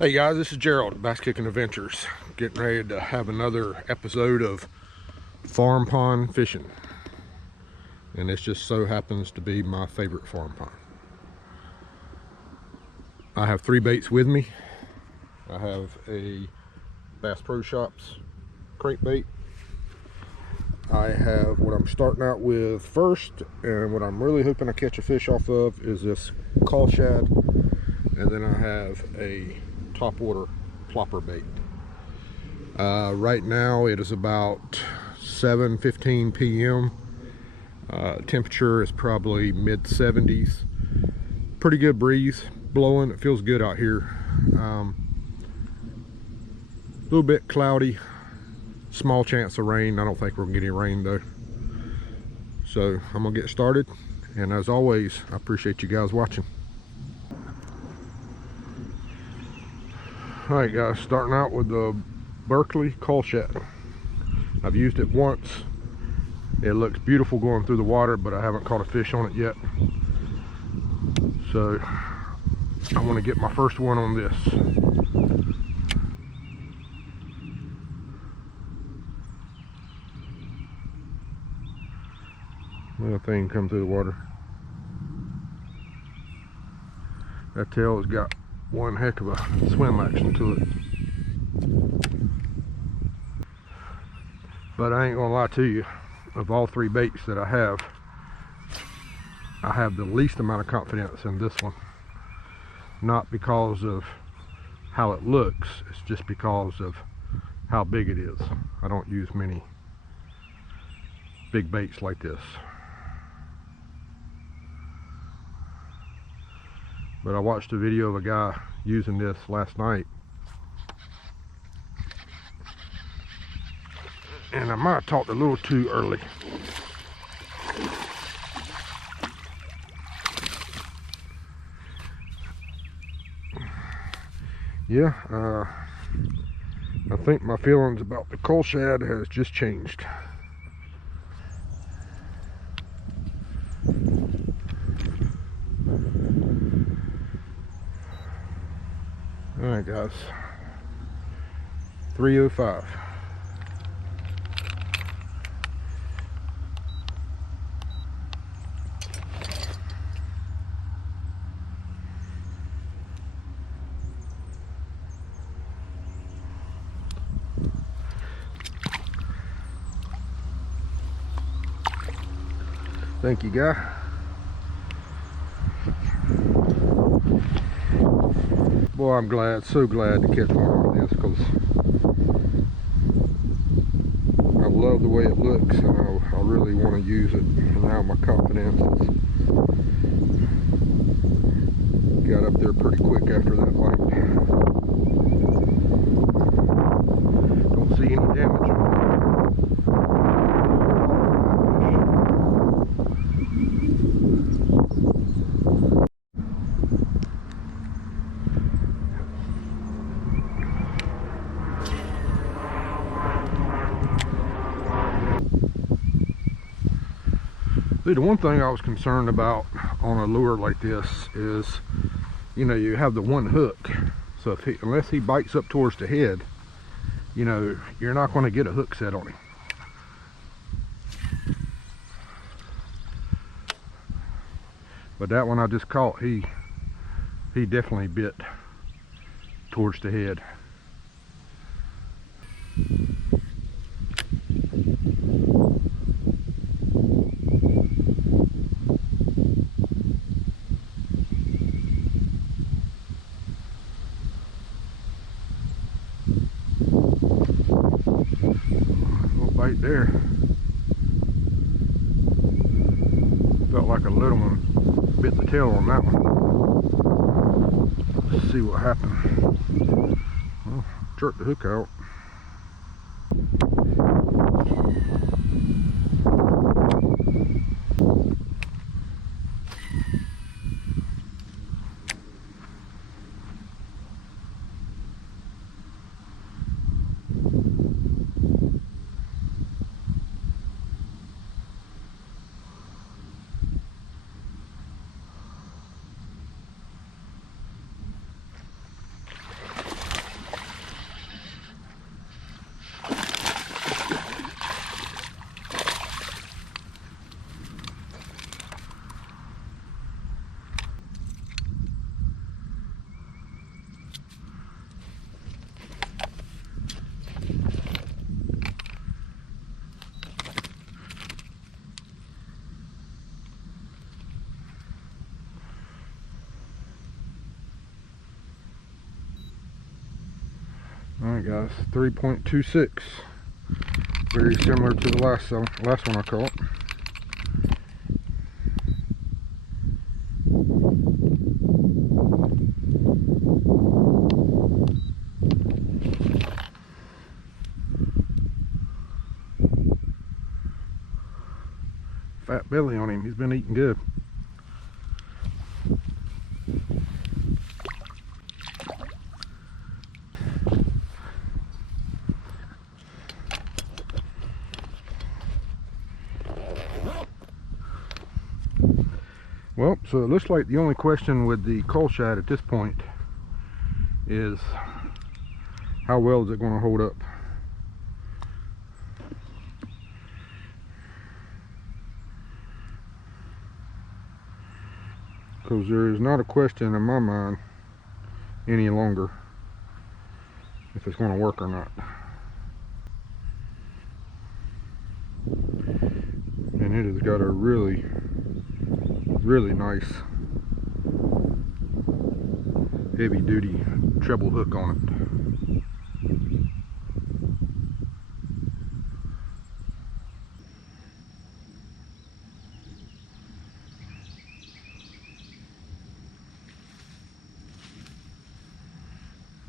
Hey guys, this is Gerald at Bass Kicking Adventures, getting ready to have another episode of farm pond fishing, and this just so happens to be my favorite farm pond. I have three baits with me. I have a Bass Pro Shops crankbait. I have what I'm starting out with first, and what I'm really hoping to catch a fish off of is this CullShad, and then I have a top water plopper bait. Right now it is about 7:15 p.m. Temperature is probably mid 70s. Pretty good breeze blowing. It feels good out here. A little bit cloudy, small chance of rain. I don't think we're gonna get any rain though. So I'm gonna get started, and as always, I appreciate you guys watching. Alright guys, starting out with the Berkley CullShad. I've used it once. It looks beautiful going through the water, but I haven't caught a fish on it yet. So I want to get my first one on this. Little thing come through the water. That tail has got one heck of a swim action to it. But I ain't gonna lie to you, of all three baits that I have the least amount of confidence in this one. Not because of how it looks, it's just because of how big it is. I don't use many big baits like this. But I watched a video of a guy using this last night, and I might have talked a little too early. Yeah, I think my feelings about the CullShad has just changed. Alright guys, 305. Thank you, guy. Boy, I'm glad, so glad to catch one on this, because I love the way it looks, and I really want to use it. And now my confidence got up there pretty quick after that light. Don't see any damage on it. See, the one thing I was concerned about on a lure like this is, you know, you have the one hook, so if unless he bites up towards the head, you know, you're not going to get a hook set on him. But that one I just caught, he definitely bit towards the head. Bite there. Felt like a little one bit the tail on that one. Let's see what happened. Well, jerked the hook out. Alright guys, 3.26. Very similar to the last one I caught. Fat belly on him, he's been eating good. Well, so it looks like the only question with the CullShad at this point is how well is it going to hold up. Because there is not a question in my mind any longer if it's going to work or not. And it has got a really nice heavy duty treble hook on it.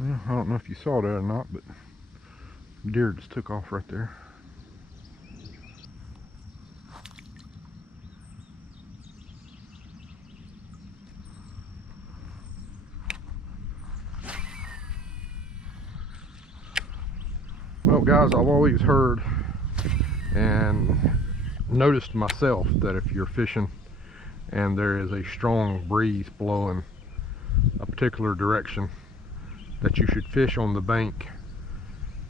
Well, I don't know if you saw that or not, but deer just took off right there. Well guys, I've always heard and noticed myself that if you're fishing and there is a strong breeze blowing a particular direction, that you should fish on the bank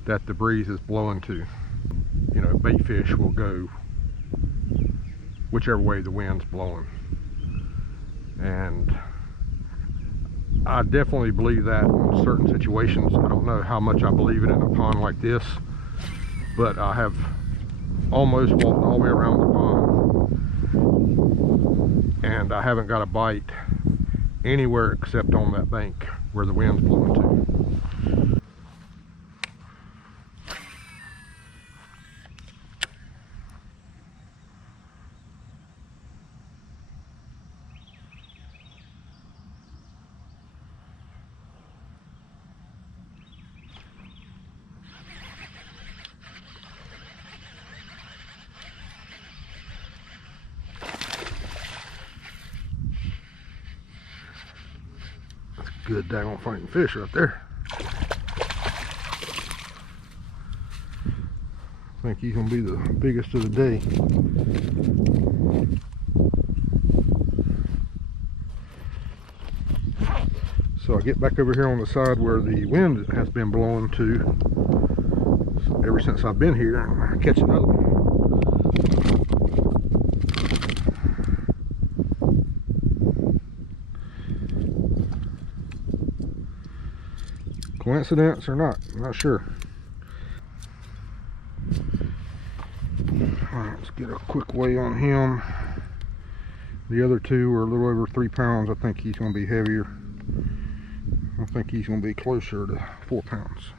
that the breeze is blowing to. You know, bait fish will go whichever way the wind's blowing. And I definitely believe that in certain situations. I don't know how much I believe it in a pond like this, but I have almost walked all the way around the pond and I haven't got a bite anywhere except on that bank where the wind's blowing to. Good daggone fighting fish right there. I think he's gonna be the biggest of the day. So I get back over here on the side where the wind has been blowing to ever since I've been here, and I catch another one. Coincidence or not, I'm not sure. Alright, let's get a quick weigh on him. The other two are a little over 3 pounds. I think he's going to be heavier. I think he's going to be closer to 4 pounds.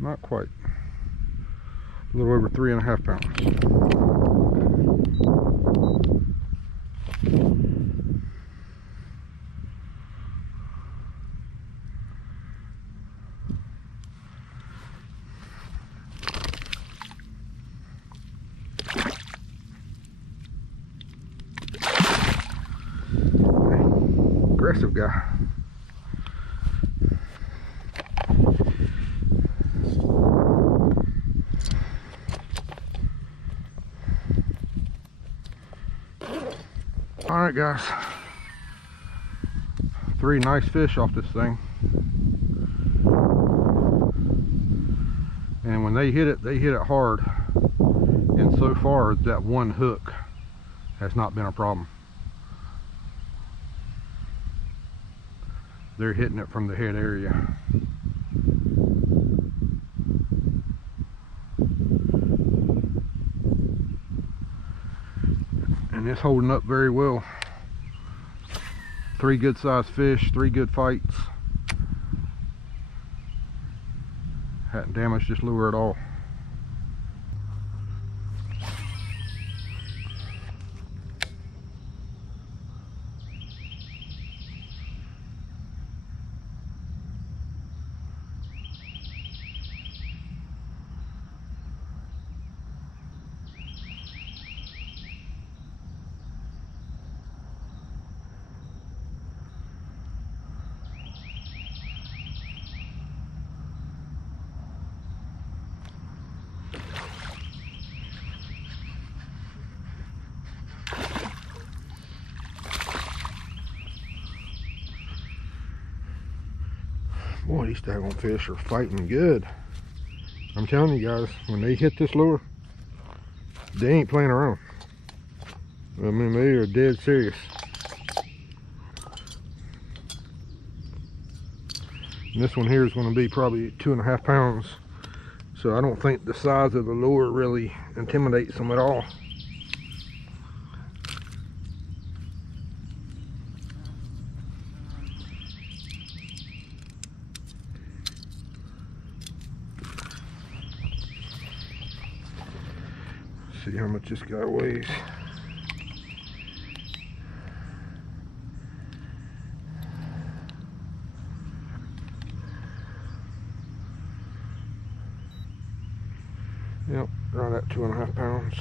Not quite. A little over 3.5 pounds. Aggressive guy. All right guys, 3 nice fish off this thing, and when they hit it hard, and so far that one hook has not been a problem. They're hitting it from the head area. And it's holding up very well. 3 good sized fish, 3 good fights. Hadn't damaged this lure at all. Boy, these daggone fish are fighting good. I'm telling you guys, when they hit this lure, they ain't playing around. I mean, they are dead serious. And this one here is going to be probably 2.5 pounds. So I don't think the size of the lure really intimidates them at all. See how much this guy weighs. Yep, right at 2.5 pounds.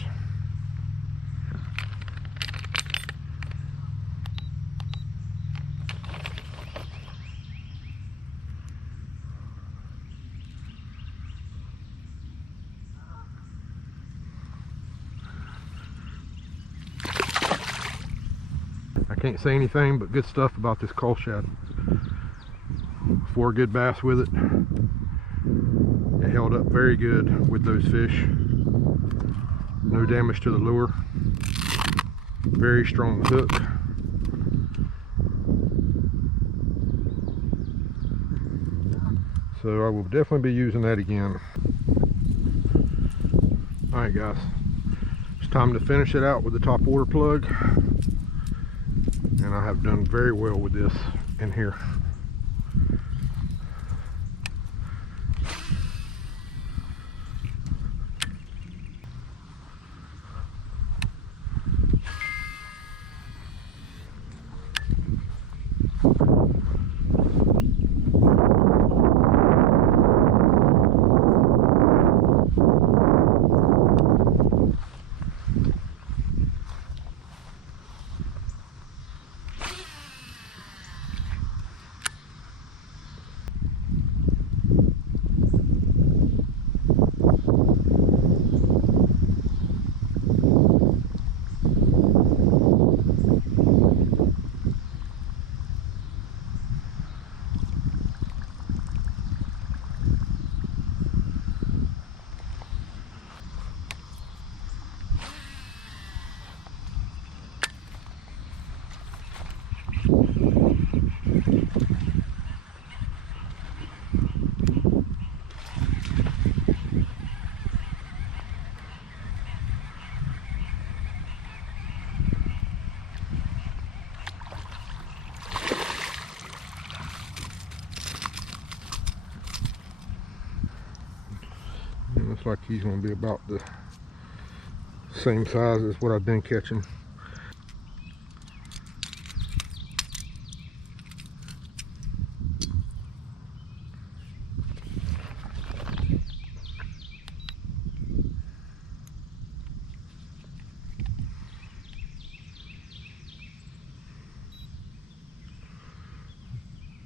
I can't say anything but good stuff about this CullShad. 4 good bass with it. It held up very good with those fish. No damage to the lure. Very strong hook. So I will definitely be using that again. Alright guys, it's time to finish it out with the top water plug. And I have done very well with this in here. Looks like he's going to be about the same size as what I've been catching.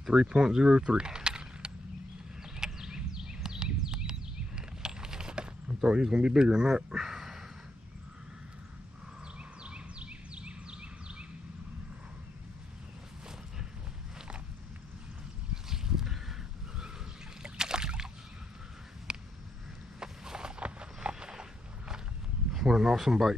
.03. I thought he was going to be bigger than that. What an awesome bite.